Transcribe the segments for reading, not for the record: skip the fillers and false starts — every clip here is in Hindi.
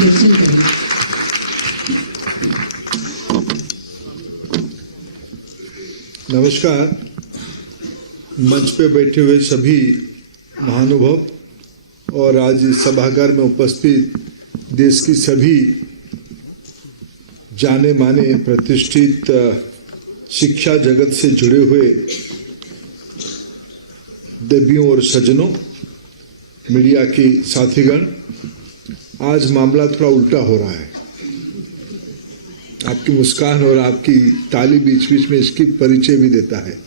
दर्शन करें। नमस्कार। मंच पे बैठे हुए सभी महानुभाव और आज इस सभागार में उपस्थित देश की सभी जाने माने प्रतिष्ठित शिक्षा जगत से जुड़े हुए देवियों और सज्जनों, मीडिया की साथीगण, आज मामला थोड़ा उल्टा हो रहा है। आपकी मुस्कान और आपकी ताली बीच बीच में इसकी परिचय भी देता है।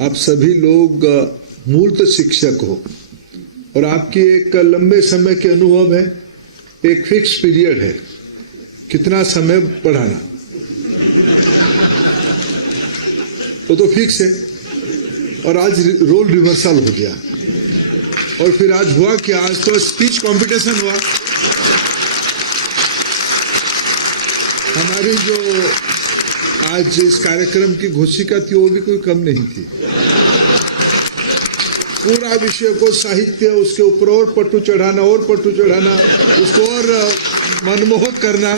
आप सभी लोग मूलतः शिक्षक हो और आपकी एक लंबे समय के अनुभव है, एक फिक्स पीरियड है, कितना समय पढ़ाना वो तो फिक्स है। और आज रोल रिवर्सल हो गया और फिर आज हुआ कि आज तो स्पीच कंपटीशन हुआ। हमारी जो आज इस कार्यक्रम की घोषिका थी वो भी कोई कम नहीं थी। पूरा विषय को साहित्य, उसके ऊपर और पट्टू चढ़ाना उसको और मनमोहक करना।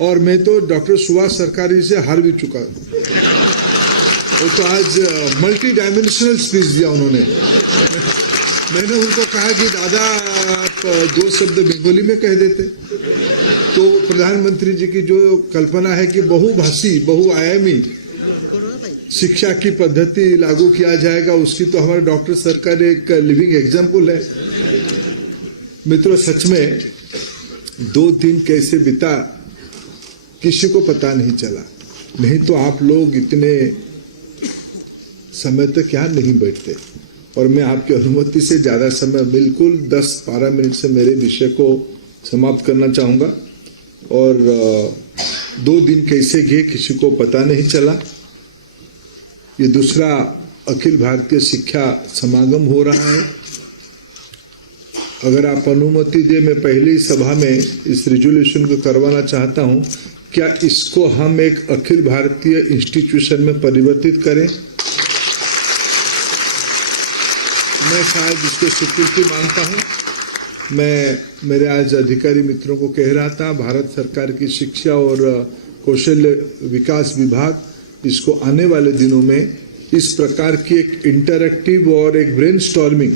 और मैं तो डॉक्टर सुभाष सरकारी से हार भी चुका। वो तो आज मल्टी डायमेंशनल स्पीच दिया उन्होंने। मैंने उनको कहा कि दादा आप 2 शब्द बंगाली में कह देते। तो प्रधानमंत्री जी की जो कल्पना है कि बहुभाषी बहुआयामी शिक्षा की पद्धति लागू किया जाएगा, उसकी तो हमारे डॉक्टर सरकार एक लिविंग एग्जाम्पल है। मित्रों, सच में 2 दिन कैसे बिता किसी को पता नहीं चला। नहीं तो आप लोग इतने समय तक यहाँ नहीं बैठते। और मैं आपकी अनुमति से ज्यादा समय, बिल्कुल 10-12 मिनट से मेरे विषय को समाप्त करना चाहूंगा। और 2 दिन कैसे गए किसी को पता नहीं चला। ये दूसरा अखिल भारतीय शिक्षा समागम हो रहा है। अगर आप अनुमति दे, मैं पहली सभा में इस रिजोल्यूशन को करवाना चाहता हूं, क्या इसको हम एक अखिल भारतीय इंस्टीट्यूशन में परिवर्तित करें। मैं शायद इसको स्वीकृति मांगता हूं। मैं मेरे आज अधिकारी मित्रों को कह रहा था, भारत सरकार की शिक्षा और कौशल्य विकास विभाग इसको आने वाले दिनों में इस प्रकार की एक इंटरैक्टिव और एक brainstorming,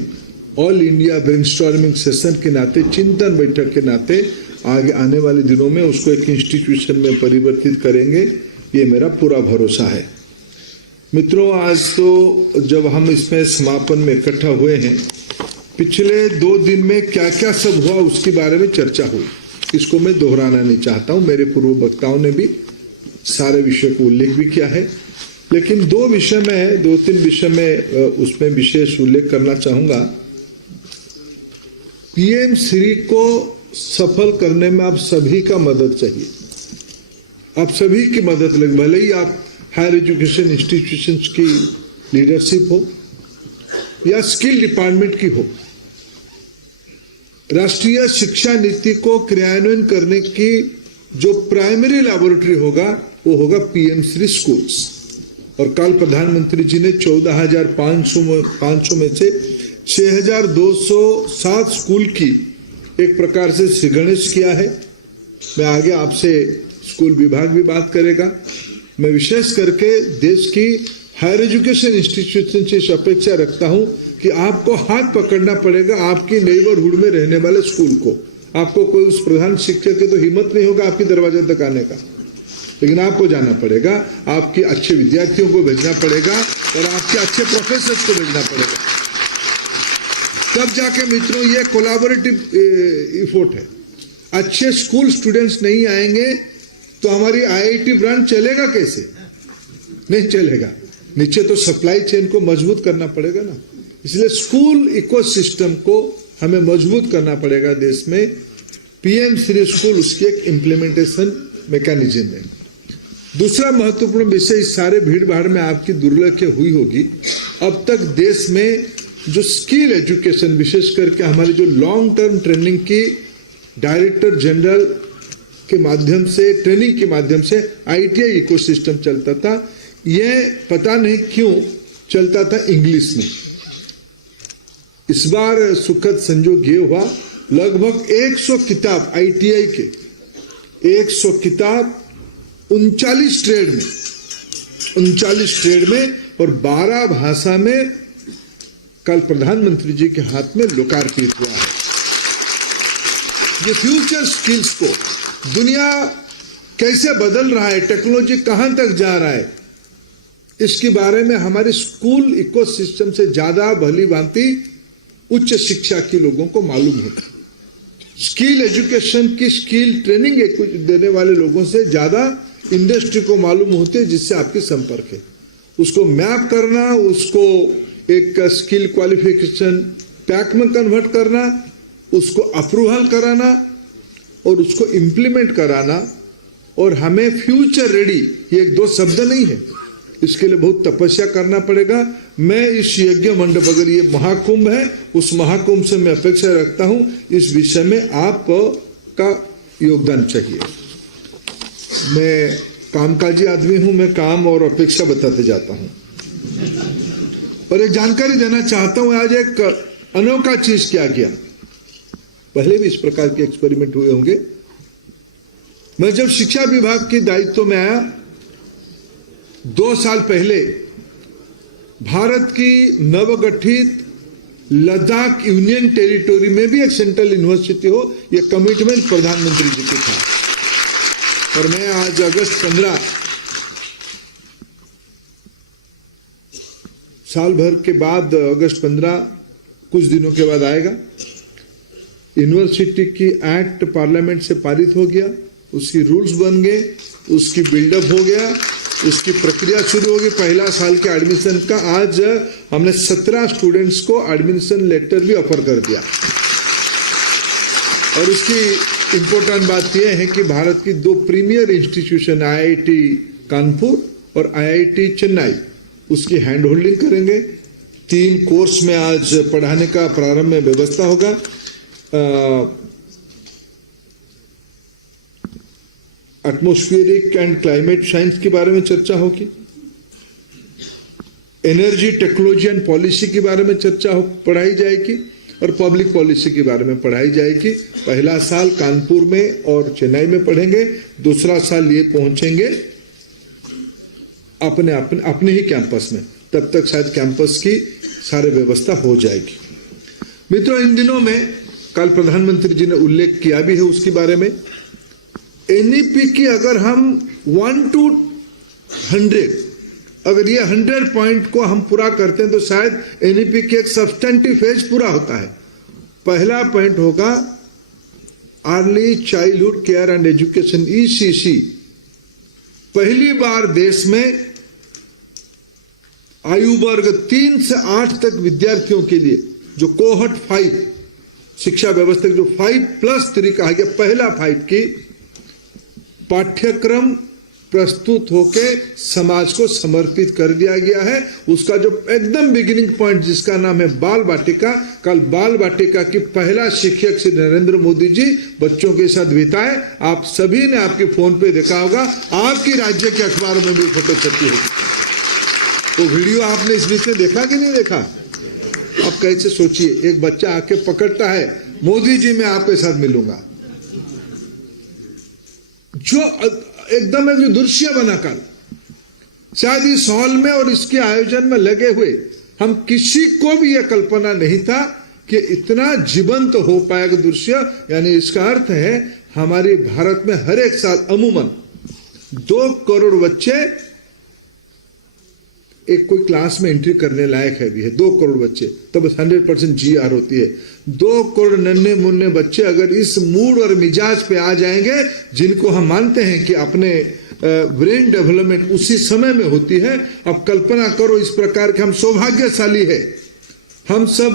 all India brainstorming session के नाते, चिंतन बैठक के नाते आगे आने वाले दिनों में उसको एक इंस्टीट्यूशन में परिवर्तित करेंगे। ये मेरा पूरा भरोसा है। मित्रों, आज तो जब हम इसमें समापन में इकट्ठा हुए हैं, पिछले 2 दिन में क्या क्या सब हुआ उसके बारे में चर्चा हुई। इसको मैं दोहराना नहीं चाहता हूं। मेरे पूर्व वक्ताओं ने भी सारे विषय को उल्लेख भी किया है, लेकिन 2-3 विषय में उसमें विशेष उल्लेख करना चाहूंगा। पीएम श्री को सफल करने में आप सभी का मदद चाहिए। आप सभी की मदद लगे, भले ही आप हायर एजुकेशन इंस्टीट्यूशंस की लीडरशिप हो या स्किल डिपार्टमेंट की हो। राष्ट्रीय शिक्षा नीति को क्रियान्वयन करने की जो प्राइमरी लैबोरेटरी होगा वो होगा पीएम श्री स्कूल्स। और कल प्रधानमंत्री जी ने 14,500 में से 6,207 स्कूल की एक प्रकार से श्रीगणेश किया है। मैं आगे आपसे स्कूल विभाग भी बात करेगा। मैं विशेष करके देश की हायर एजुकेशन इंस्टीट्यूशन से इस अपेक्षा रखता हूं कि आपको हाथ पकड़ना पड़ेगा आपकी नेबरहुड में रहने वाले स्कूल को। आपको कोई उस प्रधान शिक्षक की तो हिम्मत नहीं होगा आपके दरवाजे तक आने का, लेकिन आपको जाना पड़ेगा, आपके अच्छे विद्यार्थियों को भेजना पड़ेगा और आपके अच्छे प्रोफेसर्स को भेजना पड़ेगा। तब जाके मित्रों ये कोलैबोरेटिव एफर्ट है। अच्छे स्कूल स्टूडेंट्स नहीं आएंगे तो हमारी आईआईटी ब्रांड चलेगा कैसे? नहीं चलेगा। नीचे तो सप्लाई चेन को मजबूत करना पड़ेगा ना। इसलिए स्कूल इकोसिस्टम को हमें मजबूत करना पड़ेगा देश में। पीएम श्री स्कूल उसकी एक इम्प्लीमेंटेशन मैकेनिज्म है। दूसरा महत्वपूर्ण विषय, इस सारे भीड़ भाड़ में आपकी दुर्लक्ष्य हुई होगी, अब तक देश में जो स्किल एजुकेशन, विशेष करके हमारी जो लॉन्ग टर्म ट्रेनिंग की डायरेक्टर जनरल के माध्यम से, ट्रेनिंग के माध्यम से आईटीआई इकोसिस्टम चलता था, यह पता नहीं क्यों चलता था इंग्लिश में। इस बार सुखद संजोग ये हुआ लगभग 100 किताब ITI के 100 किताब 39 ट्रेड में और 12 भाषा में कल प्रधानमंत्री जी के हाथ में लोकार्पित हुआ है। ये फ्यूचर स्किल्स को दुनिया कैसे बदल रहा है, टेक्नोलॉजी कहां तक जा रहा है, इसके बारे में हमारे स्कूल इकोसिस्टम से ज्यादा भली भांति उच्च शिक्षा के लोगों को मालूम होता है। स्किल एजुकेशन की स्किल ट्रेनिंग देने वाले लोगों से ज्यादा इंडस्ट्री को मालूम होते हैं जिससे आपकी संपर्क है। उसको मैप करना, उसको एक स्किल क्वालिफिकेशन पैक में कन्वर्ट करना, उसको अप्रूवल कराना और उसको इंप्लीमेंट कराना, और हमें फ्यूचर रेडी, ये एक दो शब्द नहीं है, इसके लिए बहुत तपस्या करना पड़ेगा। मैं इस यज्ञ मंडप, अगर ये महाकुंभ है, उस महाकुंभ से मैं अपेक्षा रखता हूं इस विषय में आपका योगदान चाहिए। मैं कामकाजी आदमी हूं, मैं काम और अपेक्षा बताते जाता हूं। और एक जानकारी देना चाहता हूं, आज एक अनोखा चीज क्या किया। पहले भी इस प्रकार के एक्सपेरिमेंट हुए होंगे। मैं जब शिक्षा विभाग के दायित्व में आया 2 साल पहले, भारत की नवगठित लद्दाख यूनियन टेरिटोरी में भी एक सेंट्रल यूनिवर्सिटी हो, यह कमिटमेंट प्रधानमंत्री जी की था। और मैं आज अगस्त 15, साल भर के बाद अगस्त 15 कुछ दिनों के बाद आएगा। यूनिवर्सिटी की एक्ट पार्लियामेंट से पारित हो गया, उसकी रूल्स बन गए, उसकी बिल्डअप हो गया, उसकी प्रक्रिया शुरू होगी पहला साल के एडमिशन का। आज हमने 17 स्टूडेंट्स को एडमिशन लेटर भी ऑफर कर दिया। और उसकी इंपॉर्टेंट बात यह है कि भारत की 2 प्रीमियर इंस्टीट्यूशन IIT कानपुर और IIT चेन्नई उसकी हैंड होल्डिंग करेंगे। 3 कोर्स में आज पढ़ाने का प्रारंभ में व्यवस्था होगा। एटमॉस्फेरिक एंड क्लाइमेट साइंस के बारे में चर्चा होगी, एनर्जी टेक्नोलॉजी एंड पॉलिसी के बारे में पढ़ाई जाएगी, और पब्लिक पॉलिसी के बारे में पढ़ाई जाएगी। पहला साल कानपुर में और चेन्नई में पढ़ेंगे, दूसरा साल ये पहुंचेंगे अपने ही कैंपस में। तब तक शायद कैंपस की सारी व्यवस्था हो जाएगी। मित्रों, इन दिनों में कल प्रधानमंत्री जी ने उल्लेख किया भी है उसके बारे में। NEP की अगर हम 1 to 100, अगर ये 100 पॉइंट को हम पूरा करते हैं तो शायद NEP की एक सब्सटेंटिव फेज पूरा होता है। पहला पॉइंट होगा early childhood care and education ECC। पहली बार देश में आयु वर्ग 3 से 8 तक विद्यार्थियों के लिए जो कोहर्ट 5 शिक्षा व्यवस्था जो 5+3 कहा गया, पहला 5 की पाठ्यक्रम प्रस्तुत होके समाज को समर्पित कर दिया गया है। उसका जो एकदम बिगिनिंग पॉइंट जिसका नाम है बाल वाटिका, कल बाल वाटिका की पहला शिक्षक श्री नरेंद्र मोदी जी बच्चों के साथ बिताए। आप सभी ने आपके फोन पे देखा होगा, आपकी राज्य के अखबारों में भी फोटो छपी होगी। तो वीडियो आपने इस बीच में देखा कि नहीं देखा? आप कैसे सोचिए, एक बच्चा आके पकड़ता है, मोदी जी मैं आपके साथ मिलूंगा। जो एकदम एक दृश्य बनाकर शायद इस हॉल में और इसके आयोजन में लगे हुए हम किसी को भी यह कल्पना नहीं था कि इतना जीवंत हो पाएगा दृश्य। यानी इसका अर्थ है हमारे भारत में हर एक साल अमूमन 2 करोड़ बच्चे एक कोई क्लास में एंट्री करने लायक है भी है। 2 करोड़ बच्चे, तब 100% GR होती है। 2 करोड़ नन्हे मुन्ने बच्चे अगर इस मूड और मिजाज पे आ जाएंगे, जिनको हम मानते हैं कि अपने ब्रेन डेवलपमेंट उसी समय में होती है। अब कल्पना करो इस प्रकार के हम सौभाग्यशाली है, हम सब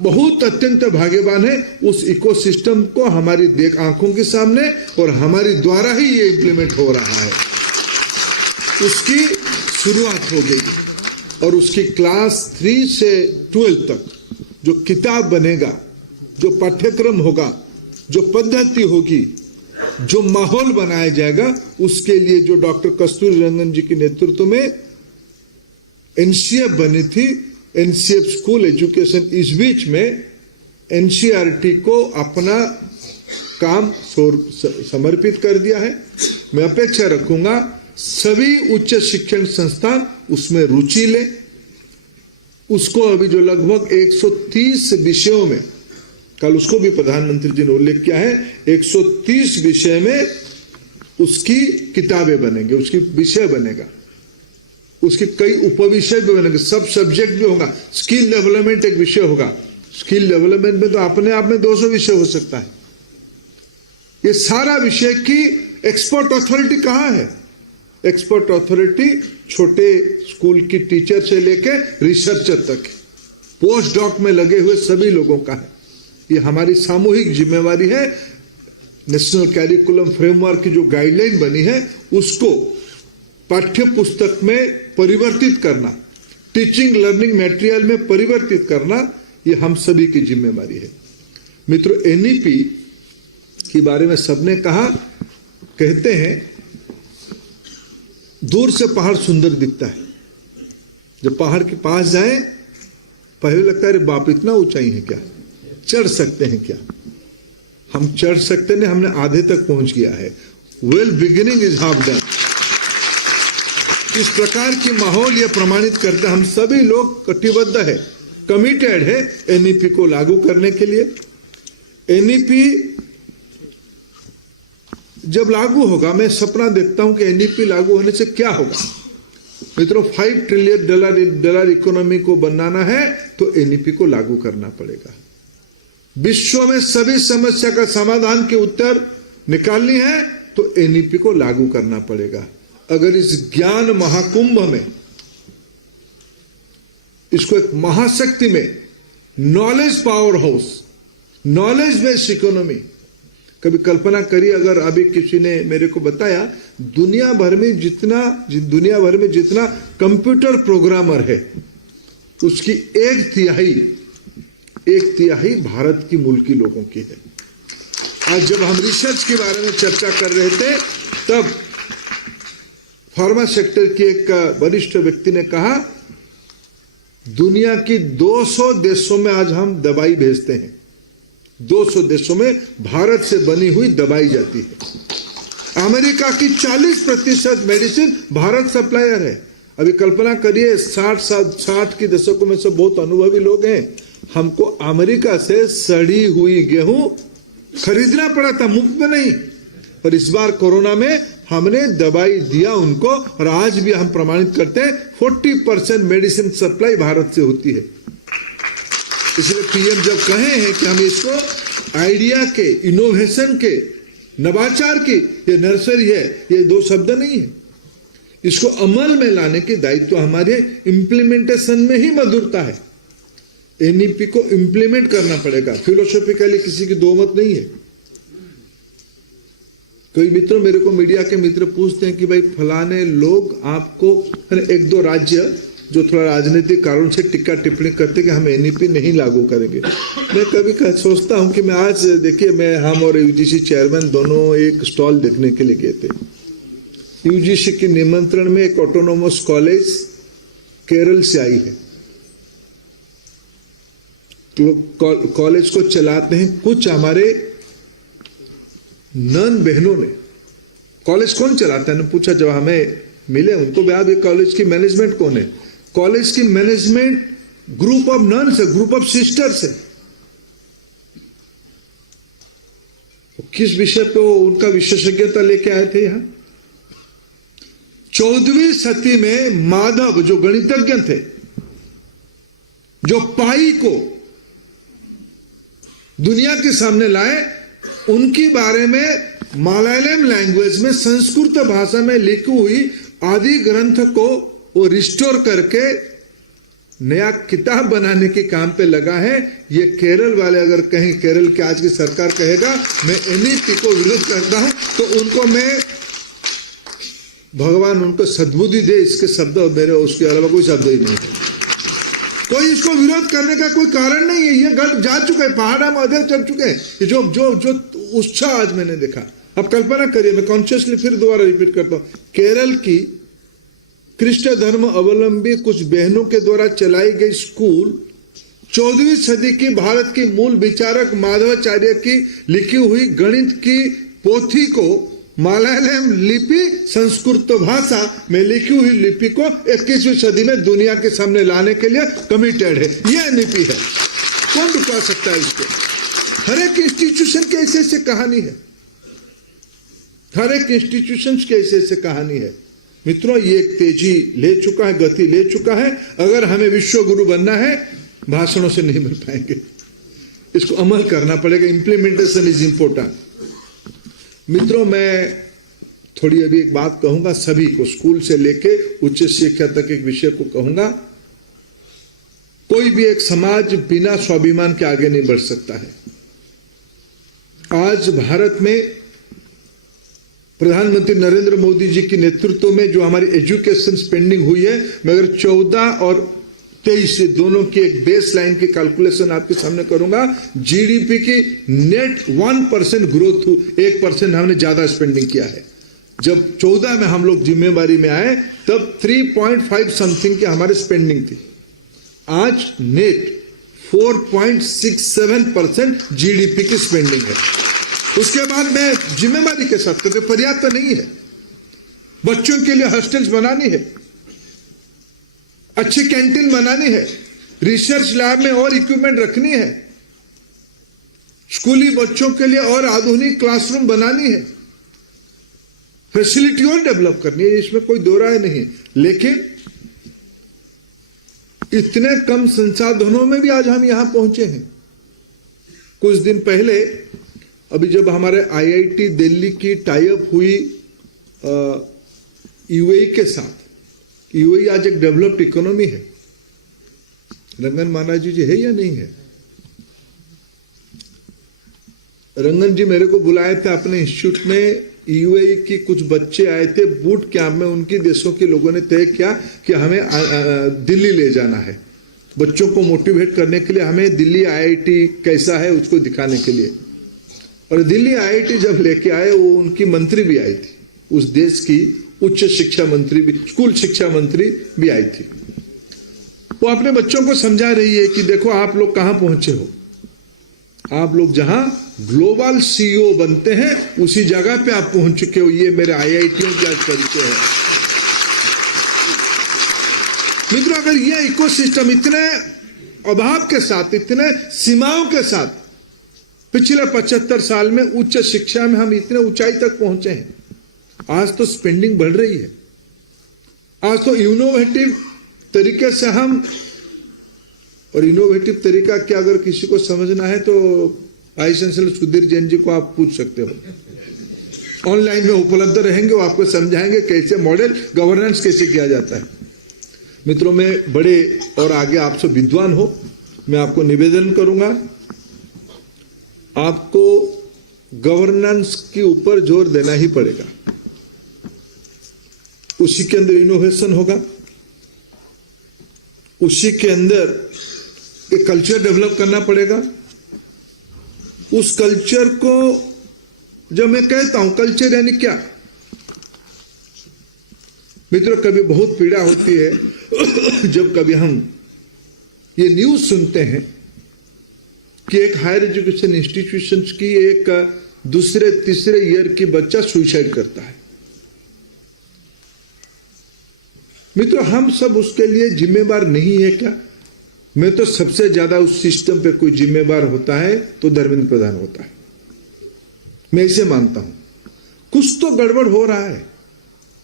बहुत अत्यंत भाग्यवान है। उस इकोसिस्टम को हमारी आंखों के सामने और हमारी द्वारा ही ये इंप्लीमेंट हो रहा है। उसकी शुरुआत हो गई और उसकी क्लास 3 से 12 तक जो किताब बनेगा, जो पाठ्यक्रम होगा, जो पद्धति होगी, जो माहौल बनाया जाएगा, उसके लिए जो डॉक्टर कस्तूरी रंगन जी के नेतृत्व में NCF बनी थी, NCF स्कूल एजुकेशन, इस बीच में एनसीईआरटी को अपना काम समर्पित कर दिया है। मैं अपेक्षा रखूंगा सभी उच्च शिक्षण संस्थान उसमें रुचि ले। उसको अभी जो लगभग 130 विषयों में, कल उसको भी प्रधानमंत्री जी ने उल्लेख किया है, 130 विषय में उसकी किताबें बनेंगे, उसकी विषय बनेगा, उसके कई उपविषय भी बनेंगे, सब सब्जेक्ट भी होगा। स्किल डेवलपमेंट एक विषय होगा। स्किल डेवलपमेंट में तो अपने आप में 200 विषय हो सकता है। ये सारा विषय की एक्सपर्ट अथॉरिटी कहाँ है? एक्सपर्ट अथॉरिटी छोटे स्कूल की टीचर से लेके रिसर्चर तक, पोस्ट डॉक में लगे हुए सभी लोगों का है। ये हमारी सामूहिक जिम्मेवारी है। नेशनल कैरिकुलम फ्रेमवर्क की जो गाइडलाइन बनी है उसको पाठ्य पुस्तक में परिवर्तित करना, टीचिंग लर्निंग मटेरियल में परिवर्तित करना, ये हम सभी की जिम्मेवारी है। मित्रों, एनईपी के बारे में सबने कहा, कहते हैं दूर से पहाड़ सुंदर दिखता है, जब पहाड़ के पास जाएं पहले लगता है अरे बाप इतना ऊंचाई है क्या, चढ़ सकते हैं क्या? हम चढ़ सकते नहीं, हमने आधे तक पहुंच गया है। Well beginning is half done. इस प्रकार की माहौल यह प्रमाणित करता है हम सभी लोग कटिबद्ध है, कमिटेड है एनईपी को लागू करने के लिए। एनईपी जब लागू होगा, मैं सपना देखता हूं कि एनईपी लागू होने से क्या होगा। मित्रों, $5 ट्रिलियन इकोनॉमी को बनाना है तो एनईपी को लागू करना पड़ेगा। विश्व में सभी समस्या का समाधान के उत्तर निकालनी है तो एनईपी को लागू करना पड़ेगा। अगर इस ज्ञान महाकुंभ में, इसको एक महाशक्ति में, knowledge power house, knowledge based economy, कभी कल्पना करिए अगर अभी किसी ने मेरे को बताया दुनिया भर में जितना कंप्यूटर प्रोग्रामर है उसकी एक तिहाई भारत की मुल्की लोगों की है। आज जब हम रिसर्च के बारे में चर्चा कर रहे थे तब फार्मा सेक्टर के एक वरिष्ठ व्यक्ति ने कहा दुनिया की 200 देशों में आज हम दवाई भेजते हैं, 200 देशों में भारत से बनी हुई दवाई जाती है। अमेरिका की 40% मेडिसिन भारत सप्लायर है। अभी कल्पना करिए 60 के दशकों में से बहुत अनुभवी लोग हैं, हमको अमेरिका से सड़ी हुई गेहूं खरीदना पड़ा था, मुफ्त में नहीं। पर इस बार कोरोना में हमने दवाई दिया उनको, और आज भी हम प्रमाणित करते हैं 40% मेडिसिन सप्लाई भारत से होती है। इसलिए पीएम जब कहे हैं कि हम इसको आइडिया के, इनोवेशन के, नवाचार की ये नर्सरी है, ये दो शब्द नहीं है, इसको अमल में लाने के दायित्व हमारे इम्प्लीमेंटेशन में ही मधुरता है। एनईपी को इम्प्लीमेंट करना पड़ेगा। फिलोसॉफिकली किसी की दो मत नहीं है। कोई मित्र, मेरे को मीडिया के मित्र पूछते हैं कि भाई फलाने लोग आपको, एक दो राज्य जो थोड़ा राजनीतिक कारण से टिक्का टिप्पणी करते कि हम एनईपी नहीं लागू करेंगे। मैं कभी सोचता हूं कि मैं आज, देखिए, हम और यूजीसी चेयरमैन दोनों एक स्टॉल देखने के लिए गए थे। यूजीसी के निमंत्रण में एक ऑटोनोमस कॉलेज केरल से आई है। कॉलेज को चलाते हैं कुछ हमारे नन बहनों ने। कॉलेज कौन चलाता है? पूछा जब हमें मिले उनको, भाई कॉलेज की मैनेजमेंट कौन है? कॉलेज की मैनेजमेंट ग्रुप ऑफ नन्स है, ग्रुप ऑफ सिस्टर्स है। किस विषय पे उनका विशेषज्ञता लेके आए थे यहां? 14वीं सदी में माधव जो गणितज्ञ थे, जो पाई को दुनिया के सामने लाए, उनके बारे में मलयालम लैंग्वेज में, संस्कृत भाषा में लिखी हुई आदि ग्रंथ को वो रिस्टोर करके नया किताब बनाने के काम पे लगा है। ये केरल वाले, अगर कहीं केरल के आज की सरकार कहेगा मैं एनईपी को विरोध करता हूं, तो उनको मैं, भगवान उनको सद्बुद्धि दे, इसके शब्द मेरे उसके अलावा कोई शब्द ही नहीं है। कोई इसको विरोध करने का कोई कारण नहीं है। ये गल जा चुका है, पहाड़ में अधर चढ़ चुके हैं। जो जो जो उत्साह आज मैंने देखा, अब कल्पना करिए, मैं कॉन्शियसली फिर दोबारा रिपीट करता हूं, केरल की कृष्ण धर्म अवलंबी कुछ बहनों के द्वारा चलाई गई स्कूल 14वीं सदी की भारत की मूल विचारक माधवाचार्य की लिखी हुई गणित की पोथी को मलयालम लिपि संस्कृत भाषा में लिखी हुई लिपि को 21वीं सदी में दुनिया के सामने लाने के लिए कमिटेड है। यह लिपि है, कौन रुका सकता है इसको? हर एक इंस्टीट्यूशन की ऐसे ऐसे कहानी है, हर एक इंस्टीट्यूशन की ऐसे ऐसे कहानी है। मित्रों, ये एक तेजी ले चुका है, गति ले चुका है। अगर हमें विश्व गुरु बनना है, भाषणों से नहीं मिल पाएंगे, इसको अमल करना पड़ेगा। Implementation is important. मित्रों, मैं थोड़ी अभी एक बात कहूंगा सभी को, स्कूल से लेके उच्च शिक्षा तक एक विषय को कहूंगा। कोई भी एक समाज बिना स्वाभिमान के आगे नहीं बढ़ सकता है। आज भारत में प्रधानमंत्री नरेंद्र मोदी जी के नेतृत्व में जो हमारी एजुकेशन स्पेंडिंग हुई है, मगर 14 और 23 दोनों की एक बेस लाइन की कैलकुलेशन आपके सामने करूंगा। जीडीपी की नेट 1% ग्रोथ, 1% हमने ज्यादा स्पेंडिंग किया है। जब 14 में हम लोग जिम्मेवारी में आए तब 3.5 समथिंग की हमारी स्पेंडिंग थी। आज नेट 4.67% जीडीपी की स्पेंडिंग है। उसके बाद मैं जिम्मेवारी के साथ, क्योंकि पर्याप्त तो नहीं है, बच्चों के लिए हॉस्टल्स बनानी है, अच्छी कैंटीन बनानी है, रिसर्च लैब में और इक्विपमेंट रखनी है, स्कूली बच्चों के लिए और आधुनिक क्लासरूम बनानी है, फैसिलिटी और डेवलप करनी है, इसमें कोई दो राय नहीं। लेकिन इतने कम संसाधनों में भी आज हम यहां पहुंचे हैं। कुछ दिन पहले अभी जब हमारे आईआईटी दिल्ली की टाई अप हुई यूएई के साथ, यूएई आज एक डेवलप्ड इकोनॉमी है। रंगन महाराज जी है या नहीं है? रंगन जी मेरे को बुलाए थे अपने इंस्टीट्यूट में। यूएई की कुछ बच्चे आए थे बूट कैंप में। उनकी देशों के लोगों ने तय किया कि हमें दिल्ली ले जाना है, बच्चों को मोटिवेट करने के लिए। हमें दिल्ली आईआईटी कैसा है उसको दिखाने के लिए। और दिल्ली आईआईटी जब लेके आए, वो उनकी मंत्री भी आई थी, उस देश की उच्च शिक्षा मंत्री भी, स्कूल शिक्षा मंत्री भी आई थी। वो अपने बच्चों को समझा रही है कि देखो आप लोग कहां पहुंचे हो, आप लोग जहां ग्लोबल सीईओ बनते हैं उसी जगह पे आप पहुंच चुके हो। ये मेरे आईआईटियों का परिचय है। मित्रों, अगर ये इकोसिस्टम इतने अभाव के साथ, इतने सीमाओं के साथ पिछले 75 साल में उच्च शिक्षा में हम इतने ऊंचाई तक पहुंचे हैं। आज तो स्पेंडिंग बढ़ रही है। आज तो इनोवेटिव तरीके से हम, और इनोवेटिव तरीका क्या अगर किसी को समझना है तो वाइस चांसलर सुधीर जैन जी को आप पूछ सकते हो। ऑनलाइन में उपलब्ध रहेंगे, वो आपको समझाएंगे कैसे मॉडल गवर्नेंस कैसे किया जाता है। मित्रों, में बड़े और आगे आप सब विद्वान हो, मैं आपको निवेदन करूंगा, आपको गवर्नेंस के ऊपर जोर देना ही पड़ेगा। उसी के अंदर इनोवेशन होगा, उसी के अंदर एक कल्चर डेवलप करना पड़ेगा। उस कल्चर को, जब मैं कहता हूं कल्चर यानी क्या, मित्रों कभी बहुत पीड़ा होती है जब कभी हम ये न्यूज सुनते हैं कि एक हायर एजुकेशन इंस्टीट्यूशंस की एक दूसरे तीसरे ईयर की बच्चा सुसाइड करता है। मित्रों, हम सब उसके लिए जिम्मेवार नहीं है क्या? मैं तो सबसे ज्यादा उस सिस्टम पे कोई जिम्मेवार होता है तो धर्मेंद्र प्रधान होता है। मैं इसे मानता हूं। कुछ तो गड़बड़ हो रहा है,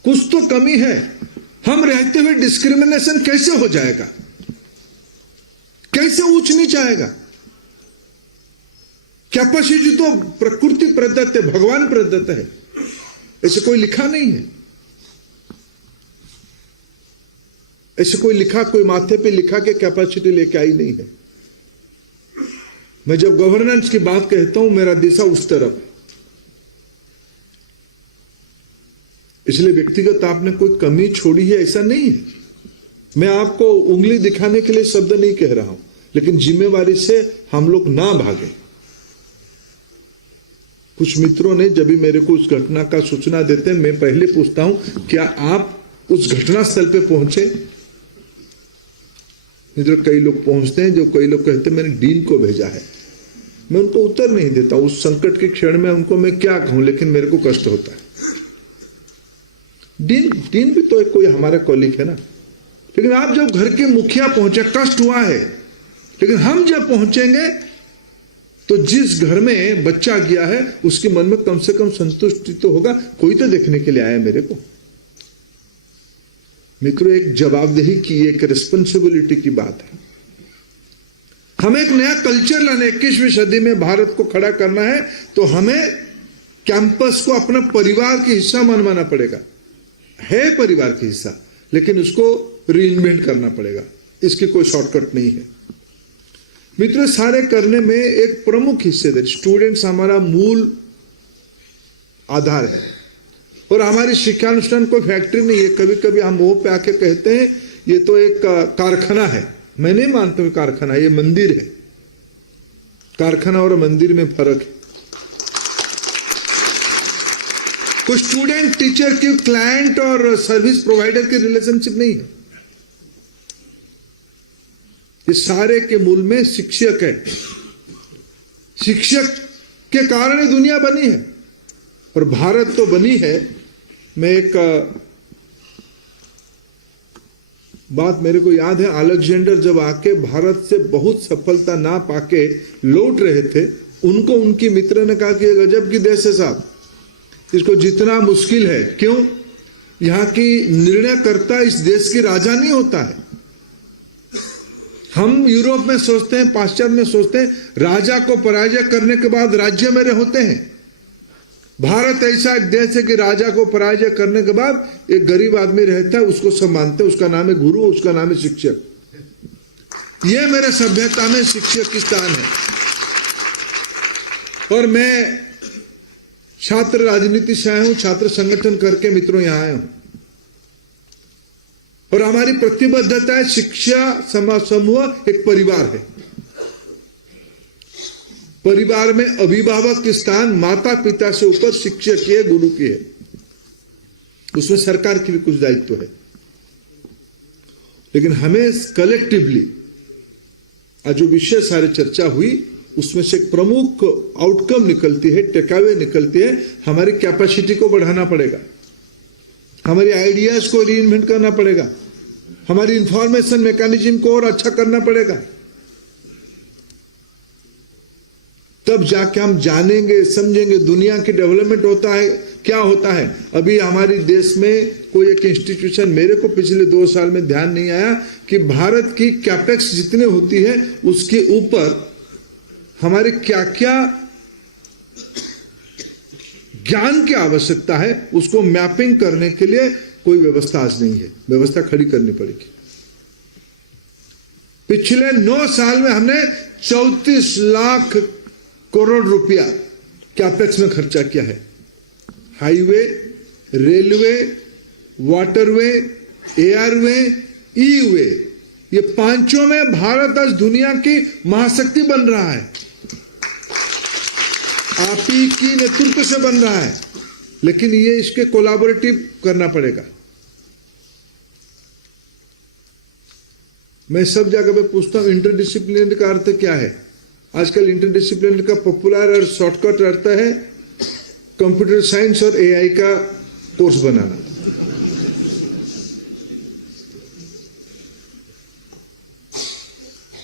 कुछ तो कमी है। हम रहते हुए डिस्क्रिमिनेशन कैसे हो जाएगा? कैसे ऊंच नीच आएगा? कैपेसिटी तो प्रकृति प्रदत्त है, भगवान प्रदत्त है, ऐसे कोई लिखा नहीं है। ऐसे कोई लिखा, कोई माथे पे लिखा के कैपेसिटी लेके आई नहीं है। मैं जब गवर्नेंस की बात कहता हूं, मेरा दिशा उस तरफ है। इसलिए व्यक्तिगत आपने कोई कमी छोड़ी है ऐसा नहीं है। मैं आपको उंगली दिखाने के लिए शब्द नहीं कह रहा हूं, लेकिन जिम्मेवारी से हम लोग ना भागे। कुछ मित्रों ने जब भी मेरे को उस घटना का सूचना देते हैं, मैं पहले पूछता हूं क्या आप उस घटना स्थल पे पहुंचे? इधर कई लोग पहुंचते हैं, जो कई लोग कहते हैं मैंने डीन को भेजा है। मैं उनको उत्तर नहीं देता, उस संकट के क्षण में उनको मैं क्या कहूं, लेकिन मेरे को कष्ट होता है। डीन भी तो एक कोई हमारा कॉलिग है ना। लेकिन आप जब घर के मुखिया पहुंचे, कष्ट हुआ है, लेकिन हम जब पहुंचेंगे तो जिस घर में बच्चा गया है उसके मन में कम से कम संतुष्टि तो होगा, कोई तो देखने के लिए आया मेरे को। मित्रों, एक जवाबदेही की, एक रिस्पॉन्सिबिलिटी की बात है। हमें एक नया कल्चर लाना, 21वीं सदी में भारत को खड़ा करना है, तो हमें कैंपस को अपना परिवार के हिस्सा मानना पड़ेगा। है परिवार के हिस्सा, लेकिन उसको रीइन्वेंट करना पड़ेगा, इसकी कोई शॉर्टकट नहीं है। मित्रों, सारे करने में एक प्रमुख हिस्सेदार स्टूडेंट्स हमारा मूल आधार है, और हमारी शिक्षानुष्ठान कोई फैक्ट्री नहीं है। कभी कभी हम मुंह पे आके कहते हैं ये तो एक कारखाना है। मैं नहीं मानता हूं कारखाना, ये मंदिर है। कारखाना और मंदिर में फर्क है। कोई स्टूडेंट टीचर की, क्लाइंट और सर्विस प्रोवाइडर की रिलेशनशिप नहीं है। ये सारे के मूल में शिक्षक है। शिक्षक के कारण ही दुनिया बनी है, और भारत तो बनी है। मैं एक बात मेरे को याद है, अलेक्जेंडर जब आके भारत से बहुत सफलता ना पाके लौट रहे थे, उनको उनकी मित्र ने कहा कि ये गजब की देश है साहब, इसको जितना मुश्किल है। क्यों? यहां की निर्णयकर्ता इस देश की राजा नहीं होता है। हम यूरोप में सोचते हैं, पाश्चात्य में सोचते हैं, राजा को पराजय करने के बाद राज्य मेरे होते हैं। भारत ऐसा एक देश है कि राजा को पराजय करने के बाद एक गरीब आदमी रहता है, उसको सब मानते हैं, उसका नाम है गुरु, उसका नाम है शिक्षक। ये मेरे सभ्यता में शिक्षक की स्थान है। और मैं छात्र राजनीति से आया हूं, छात्र संगठन करके मित्रों यहां आया हूं, और हमारी प्रतिबद्धता है शिक्षा समूह एक परिवार है। परिवार में अभिभावक के स्थान माता पिता से ऊपर शिक्षक की है, गुरु की है। उसमें सरकार की भी कुछ दायित्व है, लेकिन हमें कलेक्टिवली आज जो विषय सारे चर्चा हुई उसमें से एक प्रमुख आउटकम निकलती है, टेकअवे निकलती है, हमारी कैपेसिटी को बढ़ाना पड़ेगा, हमारी आइडियाज को रीइन्वेंट करना पड़ेगा, हमारी इंफॉर्मेशन मैकेनिज्म को और अच्छा करना पड़ेगा। तब जाके हम जानेंगे, समझेंगे दुनिया की डेवलपमेंट होता है क्या होता है। अभी हमारे देश में कोई एक इंस्टीट्यूशन, मेरे को पिछले 2 साल में ध्यान नहीं आया कि भारत की कैपेक्स जितने होती है उसके ऊपर हमारे क्या क्या ज्ञान की आवश्यकता है, उसको मैपिंग करने के लिए कोई व्यवस्था आज नहीं है। व्यवस्था खड़ी करनी पड़ेगी। पिछले 9 साल में हमने 34 लाख करोड़ रुपया कैपेक्स में खर्चा किया है। Highway, railway, waterway, airway, e-way, ये पांचों में भारत आज दुनिया की महाशक्ति बन रहा है। आप ही की नेतृत्व से बन रहा है, लेकिन ये इसके कोलैबोरेटिव करना पड़ेगा। मैं सब जगह पे पूछता हूं इंटरडिसिप्लिनरी का अर्थ क्या है। आजकल इंटरडिसिप्लिनरी का पॉपुलर और शॉर्टकट रहता है कंप्यूटर साइंस और एआई का कोर्स बनाना।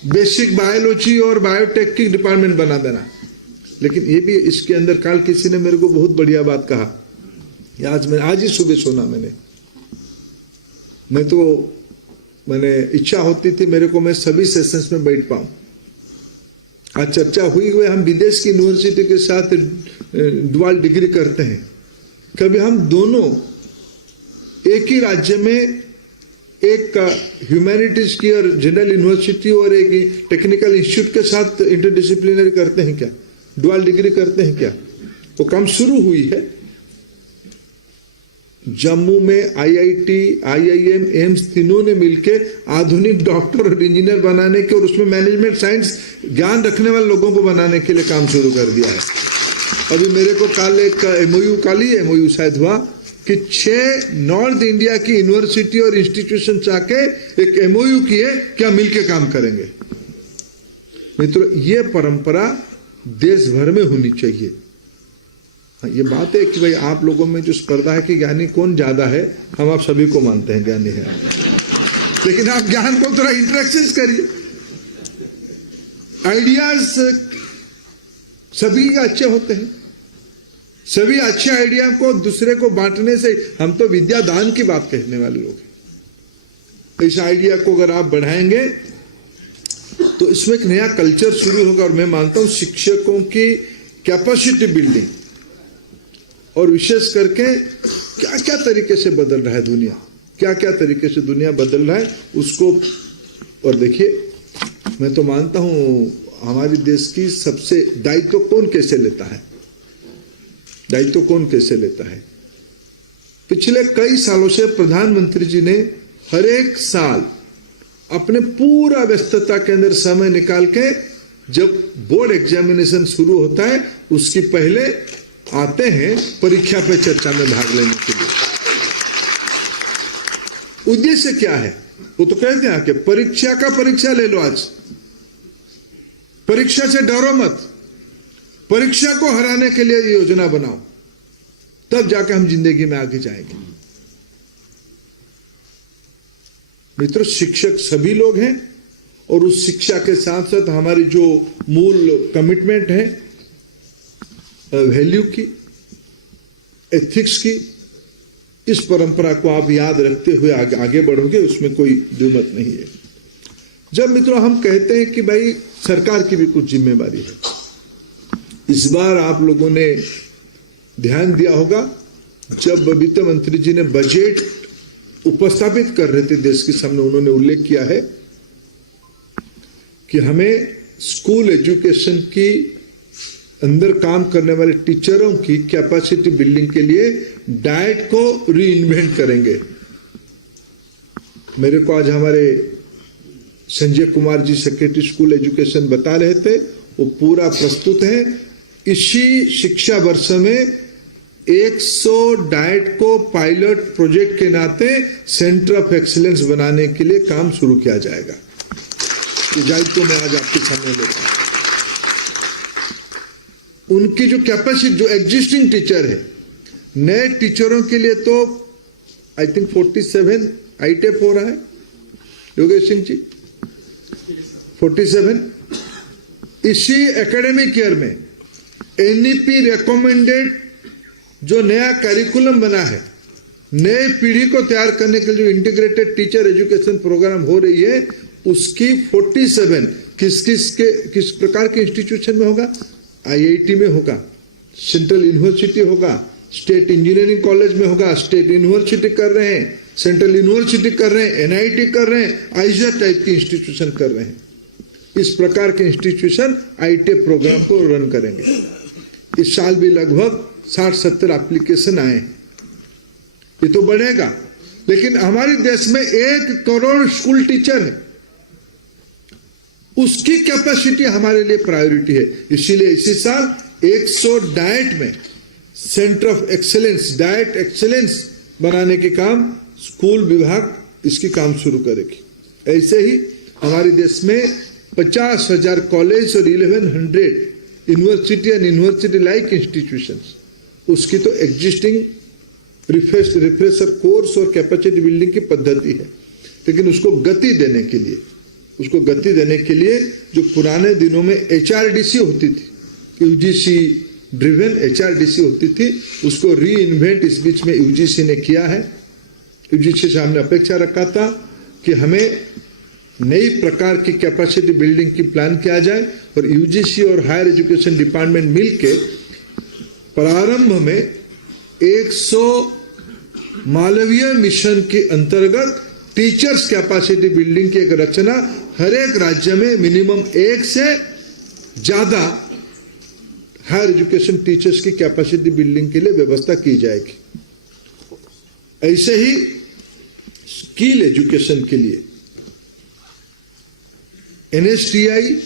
बेसिक बायोलॉजी और बायोटेक की डिपार्टमेंट बना देना। लेकिन ये भी इसके अंदर, कल किसी ने मेरे को बहुत बढ़िया बात कहा, आज ही सुबह सुना मैंने इच्छा होती थी मेरे को मैं सभी सेशंस में बैठ पाऊं। आज चर्चा हुई हम विदेश की यूनिवर्सिटी के साथ डुअल डिग्री करते हैं। कभी हम दोनों एक ही राज्य में एक ह्यूमैनिटीज की और जनरल यूनिवर्सिटी और एक टेक्निकल इंस्टीट्यूट के साथ इंटरडिसिप्लिनरी करते हैं क्या, डुअल डिग्री करते हैं क्या? वो काम शुरू हुई है। जम्मू में आईआईटी, आईआईएम, एम्स तीनों ने मिलकर आधुनिक डॉक्टर और इंजीनियर बनाने के और उसमें मैनेजमेंट साइंस ज्ञान रखने वाले लोगों को बनाने के लिए काम शुरू कर दिया है। अभी मेरे को कल एक एमओयू शायद हुआ कि 6 नॉर्थ इंडिया की यूनिवर्सिटी और इंस्टीट्यूशन आके एक एमओयू किए क्या मिलके काम करेंगे। मित्रों, ये परंपरा देश भर में होनी चाहिए। ये बात है कि भाई आप लोगों में जो स्पर्धा है कि ज्ञानी कौन ज्यादा है, हम आप सभी को मानते हैं ज्ञानी है, लेकिन आप ज्ञान को थोड़ा इंटरेक्शन करिए। आइडियाज सभी अच्छे होते हैं, सभी अच्छे आइडिया को दूसरे को बांटने से, हम तो विद्या दान की बात कहने वाले लोग हैं। इस आइडिया को अगर आप बढ़ाएंगे तो इसमें एक नया कल्चर शुरू होगा। और मैं मानता हूं शिक्षकों की कैपेसिटी बिल्डिंग, और विशेष करके क्या क्या तरीके से बदल रहा है दुनिया, क्या क्या तरीके से दुनिया बदल रहा है उसको। और देखिए, मैं तो मानता हूं हमारे देश की सबसे दायित्व कौन कैसे लेता है, दायित्व कौन कैसे लेता है। पिछले कई सालों से प्रधानमंत्री जी ने हर एक साल अपने पूरा व्यस्तता के अंदर समय निकाल के, जब बोर्ड एग्जामिनेशन शुरू होता है उसकी पहले आते हैं परीक्षा पे चर्चा में भाग लेने के लिए। उद्देश्य क्या है? वो तो कहते हैं कि परीक्षा का परीक्षा ले लो, आज परीक्षा से डरो मत, परीक्षा को हराने के लिए योजना बनाओ, तब जाकर हम जिंदगी में आगे जाएंगे। मित्रों, शिक्षक सभी लोग हैं, और उस शिक्षा के साथ साथ हमारी जो मूल कमिटमेंट है वैल्यू की, एथिक्स की, इस परंपरा को आप याद रखते हुए आगे बढ़ोगे, उसमें कोई दुमत नहीं है। जब मित्रों हम कहते हैं कि भाई सरकार की भी कुछ जिम्मेवारी है, इस बार आप लोगों ने ध्यान दिया होगा जब वित्त मंत्री जी ने बजट उपस्थापित कर रहे थे देश के सामने, उन्होंने उल्लेख किया है कि हमें स्कूल एजुकेशन की अंदर काम करने वाले टीचरों की कैपेसिटी बिल्डिंग के लिए डाइट को रीइन्वेंट करेंगे। मेरे को आज हमारे Sanjay Kumar ji secretary school education बता रहे थे, वो पूरा प्रस्तुत है। इसी शिक्षा वर्ष में 100 डाइट को पायलट प्रोजेक्ट के नाते सेंटर ऑफ एक्सीलेंस बनाने के लिए काम शुरू किया जाएगा। ये दायित्व मैं आज आपके सामने लेता हूं। उनकी जो कैपेसिटी, जो एग्जिस्टिंग टीचर है, नए टीचरों के लिए तो आई थिंक 47 आईटेप हो रहा है, योगेश सिंह जी 47। इसी एकेडमिक ईयर में एनईपी रिकमेंडेड जो नया करिकुलम बना है, नए पीढ़ी को तैयार करने के लिए जो इंटीग्रेटेड टीचर एजुकेशन प्रोग्राम हो रही है, उसकी 47 किस प्रकार के इंस्टीट्यूशन में होगा? आईआईटी में होगा, सेंट्रल यूनिवर्सिटी होगा, स्टेट इंजीनियरिंग कॉलेज में होगा, स्टेट यूनिवर्सिटी कर रहे हैं, सेंट्रल यूनिवर्सिटी कर रहे हैं, एनआईटी कर रहे हैं, आईजेड टाइप की इंस्टीट्यूशन कर रहे हैं। इस प्रकार के इंस्टीट्यूशन आईटीए प्रोग्राम को रन करेंगे। इस साल भी लगभग 60-70 एप्लीकेशन आए, ये तो बढ़ेगा। लेकिन हमारे देश में 1 करोड़ स्कूल टीचर है, उसकी कैपेसिटी हमारे लिए प्रायोरिटी है। इसीलिए इसी साल 100 डाइट में centre of excellence, diet excellence बनाने के काम स्कूल विभाग इसकी काम शुरू करेगी। ऐसे ही हमारे देश में 50,000 कॉलेज और 1100 university and university like institutions, उसकी तो एग्जिस्टिंग रिफ्रेशर कोर्स और कैपेसिटी बिल्डिंग की पद्धति है। लेकिन उसको गति देने के लिए जो पुराने दिनों में एचआरडीसी होती थी, यूजीसी ड्रिवन एचआरडीसी होती थी, उसको री इन्वेंट इस बीच में यूजीसी ने किया है। यूजीसी से हमने अपेक्षा रखा था कि हमें नई प्रकार की कैपेसिटी बिल्डिंग की प्लान किया जाए, और यूजीसी और हायर एजुकेशन डिपार्टमेंट मिलके प्रारंभ में 100 मालवीय मिशन के अंतर्गत टीचर्स कैपेसिटी बिल्डिंग की एक रचना हर एक राज्य में मिनिमम 1 से ज्यादा हायर एजुकेशन टीचर्स की कैपेसिटी बिल्डिंग के लिए व्यवस्था की जाएगी। ऐसे ही स्किल एजुकेशन के लिए NSTI,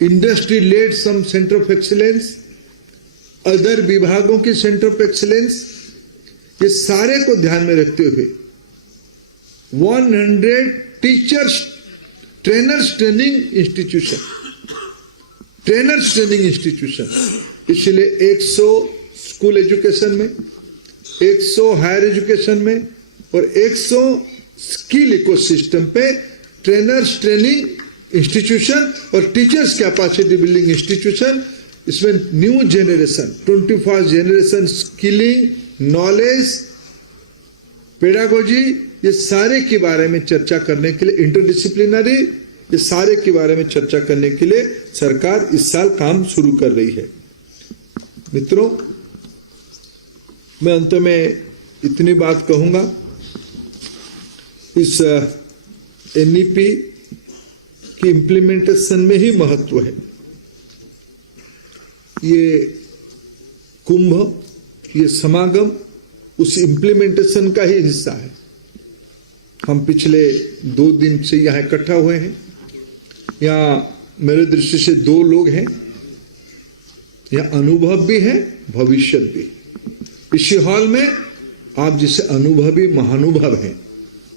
industry led some center of excellence, other विभागों की सेंटर ऑफ एक्सीलेंस, ये सारे को ध्यान में रखते हुए 100 टीचर्स ट्रेनर्स ट्रेनिंग इंस्टीट्यूशन, इसलिए 100 स्कूल एजुकेशन में, 100 हायर एजुकेशन में और 100 स्किल इकोसिस्टम पे ट्रेनर्स ट्रेनिंग इंस्टीट्यूशन और टीचर्स कैपेसिटी बिल्डिंग इंस्टीट्यूशन। इसमें new generation 21st generation skilling, knowledge, pedagogy, ये सारे के बारे में चर्चा करने के लिए, इंटरडिसिप्लिनरी, ये सारे के बारे में चर्चा करने के लिए सरकार इस साल काम शुरू कर रही है। मित्रों, मैं अंत में इतनी बात कहूंगा, इस एनईपी की इम्प्लीमेंटेशन में ही महत्व है। ये कुंभ, ये समागम उस इम्प्लीमेंटेशन का ही हिस्सा है। हम पिछले 2 दिन से यहाँ इकट्ठा हुए हैं। यहाँ मेरे दृष्टि से 2 लोग हैं, यहाँ अनुभव भी है, भविष्य भी। इसी हॉल में आप जैसे अनुभवी महानुभव हैं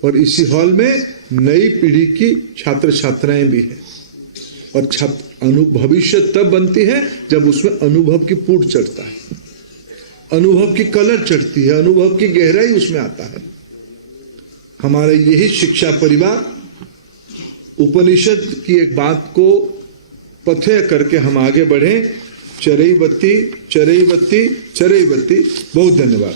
और इसी हॉल में नई पीढ़ी की छात्र छात्राएं भी हैं। और भविष्य तब बनती है जब उसमें अनुभव की पूट चढ़ता है, अनुभव की कलर चढ़ती है, अनुभव की गहराई उसमें आता है। हमारा यही शिक्षा परिवार उपनिषद की एक बात को पथ्य करके हम आगे बढ़े। चरैवती चरैवती चरैवती। बहुत धन्यवाद।